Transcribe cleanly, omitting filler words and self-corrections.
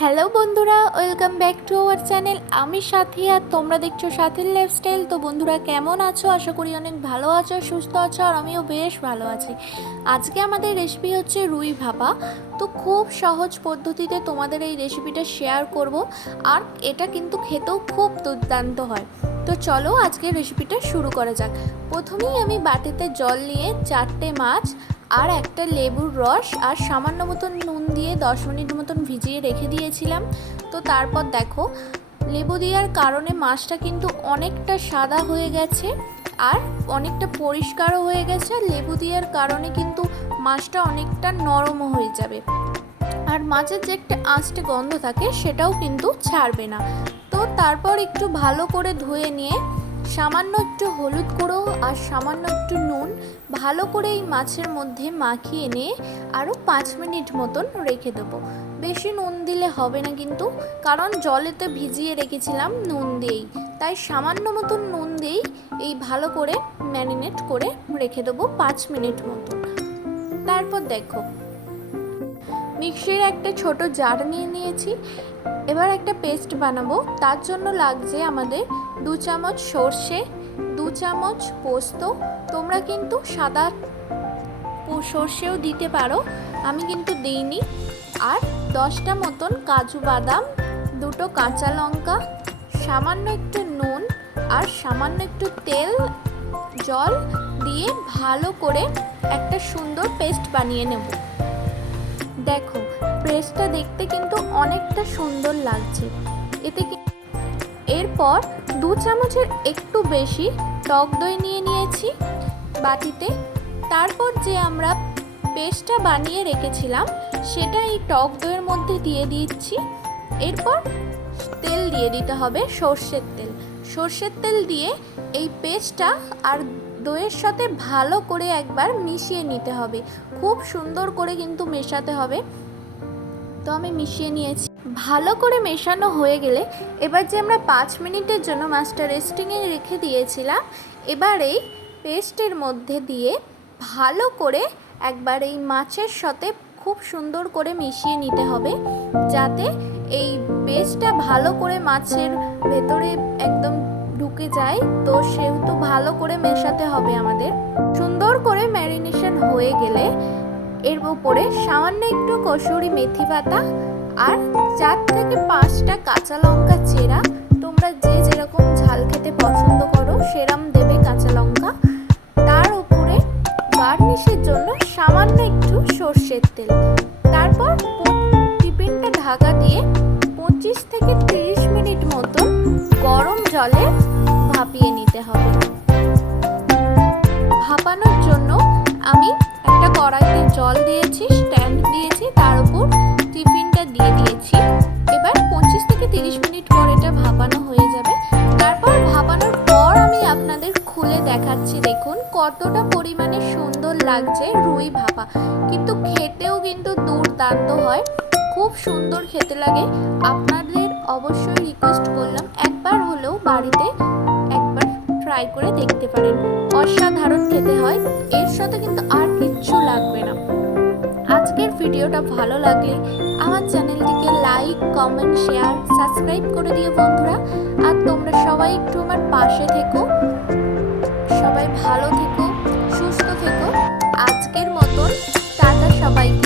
Hello বন্ধুরা, welcome back to our channel. আমি সাথী আর তোমরা দেখছো সাথীর লাইফস্টাইল। তো বন্ধুরা, কেমন আছো? আশা করি অনেক ভালো আছো, সুস্থ আছো, আর আমিও বেশ ভালো আছি। আজকে আমাদের রেসিপি হচ্ছে রুই ভাপা। তো খুব সহজ পদ্ধতিতে তোমাদের এই রেসিপিটা শেয়ার করব, আর এটা কিন্তু খেতেও খুব দুর্দান্ত হয়। তো চলো আজকে রেসিপিটা শুরু করা যাক। প্রথমেই আমি বাটিতে জল নিয়ে 4টে মাছ আর একটা লেবুর রস আর সামান্য মতন নুন দিয়ে 10 মিনিট মতন ভিজিয়ে রেখে দিয়েছিলাম। তো তারপর দেখো, লেবু দেওয়ার কারণে মাছটা কিন্তু অনেকটা সাদা হয়ে গেছে আর অনেকটা পরিষ্কারও হয়ে গেছে। আর লেবু দেওয়ার কারণে কিন্তু মাছটা অনেকটা নরমও হয়ে যাবে, আর মাছের যে একটা আঁচটে গন্ধ থাকে সেটাও কিন্তু ছাড়বে না। তো তারপর একটু ভালো করে ধুয়ে নিয়ে সামান্য একটু হলুদ গুঁড়ো আর সামান্য একটু নুন ভালো করে এই মাছের মধ্যে মাখিয়ে নিয়ে আরও 5 মিনিট মতন রেখে দেবো। বেশি নুন দিলে হবে না কিন্তু, কারণ জলেতে ভিজিয়ে রেখেছিলাম নুন দিয়েই, তাই সামান্য মতন নুন দিয়েই এই ভালো করে ম্যারিনেট করে রেখে দেবো 5 মিনিট মতন। তারপর দেখো, মিক্সির একটা ছোট জার নিয়ে নিয়েছি। এবার একটা পেস্ট বানাবো। তার জন্য লাগছে আমাদের 2 চামচ সর্ষে, 2 চামচ পোস্ত। তোমরা কিন্তু সাদা সর্ষেও দিতে পারো, আমি কিন্তু দিইনি। আর 10টা মতন কাজু বাদাম, 2টো কাঁচা লঙ্কা, সামান্য একটু নুন আর সামান্য একটু তেল, জল দিয়ে ভালো করে একটা সুন্দর পেস্ট বানিয়ে নেব। দেখো, পেস্টটা দেখতে কিন্তু অনেকটা সুন্দর লাগছে এতে। এরপর 2 চামচের একটু বেশি টক দই নিয়ে নিয়েছি বাটিতে। তারপর যে আমরা পেস্টটা বানিয়ে রেখেছিলাম সেটা এই টক দইয়ের মধ্যে দিয়ে দিচ্ছি। এরপর তেল দিয়ে দিতে হবে, সর্ষের তেল দিয়ে এই পেস্টটা আর দইয়ের সাথে ভালো করে একবার মিশিয়ে নিতে হবে। খুব সুন্দর করে কিন্তু মেশাতে হবে। তো আমি মিশিয়ে নিয়েছি। ভালো করে মেশানো হয়ে গেলে এবার যে আমরা 5 মিনিটের জন্য মাছটা রেস্টিংয়ে রেখে দিয়েছিলাম, এবার এই পেস্টের মধ্যে দিয়ে ভালো করে একবার এই মাছের সাথে খুব সুন্দর করে মিশিয়ে নিতে হবে, যাতে এই পেস্টটা ভালো করে মাছের ভেতরে একদম ঢুকে যায়। তো সেহেতু ভালো করে মেশাতে হবে আমাদের। সুন্দর করে ম্যারিনেশন হয়ে গেলে এর উপরে সামান্য একটু কসুরি মেথি পাতা আর 4 থেকে 5টা কাঁচা লঙ্কা চেরা। তোমরা যে যেরকম ঝাল খেতে পছন্দ করো সেরকম দেবে কাঁচা লঙ্কা। তার উপরে গার্নিশের জন্য সামান্য একটু সর্ষের তেল। তারপর টিফিনটা ঢাকা দিয়ে 25 থেকে 30 মিনিট মতন গরম জলে ভাপিয়ে নিতে হবে। ভাপানোর জন্য আমি একটা কড়াইতে জল দিয়েছি, স্ট্যান্ড দিয়েছি, তার উপর টিফিনটা দিয়ে দিয়েছি। এবার 25 থেকে 30 মিনিট পর এটা ভাপানো হয়ে যাবে। তারপর ভাপানোর পর আমি আপনাদের খুলে দেখাচ্ছি। দেখুন কতটা পরিমাণে সুন্দর লাগছে রুই ভাপা, কিন্তু খেতেও কিন্তু দুর্দান্ত হয়, খুব সুন্দর খেতে লাগে। আপনাদের অবশ্যই রিকোয়েস্ট করলাম একবার হলেও বাড়িতে একবার ট্রাই করে দেখতে পারেন, অসাধারণ খেতে হয়। এর সাথে কিন্তু আর কিচ্ছু লাগবে না। আজকের ভিডিওটা ভালো লাগলে আমার চ্যানেলটিকে লাইক, কমেন্ট, শেয়ার, সাবস্ক্রাইব করে দিও বন্ধুরা। আর তোমরা সবাই একটু আমার পাশে থেকো। সবাই ভালো থেকো, সুস্থ থেকো। আজকের মতন টাটা সবাইকে।